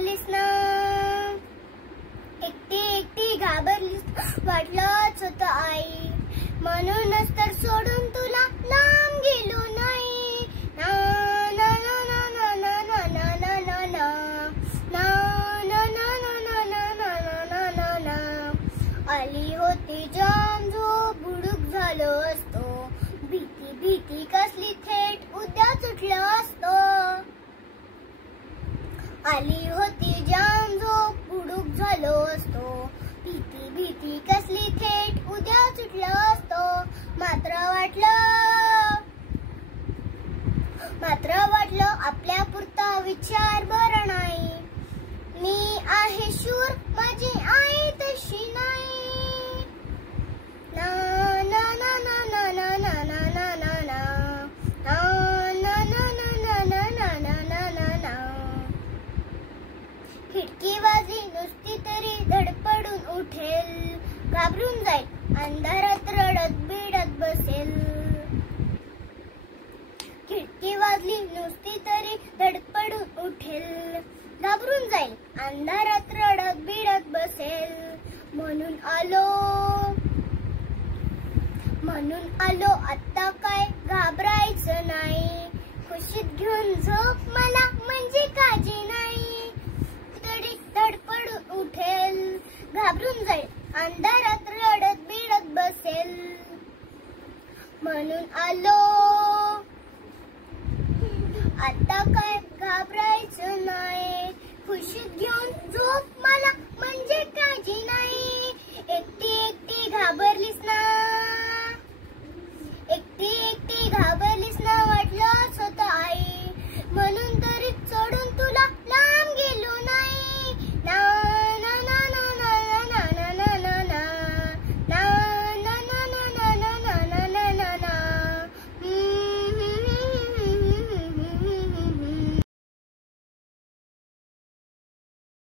घाबरलीस ना, एकटी एकटी घाबरलीस, वाटलंच होतं आई, म्हणूनच तर सोडून तुला लांब गेलो नाही. ना ना ना ना ना ना ना ना ना ना ना ना ना ना ना ना ना ना ना. आली होती जाम झोप, बुडूक झालो असतो, भीती भीती कसली थेट उद्या सुटलं असतं. आली होती जाम झोप, बुडूक झालो असतो, भीती भीती कसली थेट उद्या सुटलं असतं. मात्र वाटलं आपल्या पुरता विचार बरं नाही. मी आहे शूर, माझी आई तशी नाही. ना ना ना ना ना ना ना ना ना ना ना ना ना ना ना ना ना ना ना. खिडकी वाजली नुसती तरी धडपडून उठेल, घाबरून जाईल अंधारात रडत बिडत बसेल. खिडकी वाजली नुसती तरी धडपडून उठेल, घाबरून जाईल अंधारात रडत बिडत बसेल. म्हणून आलो आता काय घाबरायचं नाही, खुशीत घेऊन झोप मला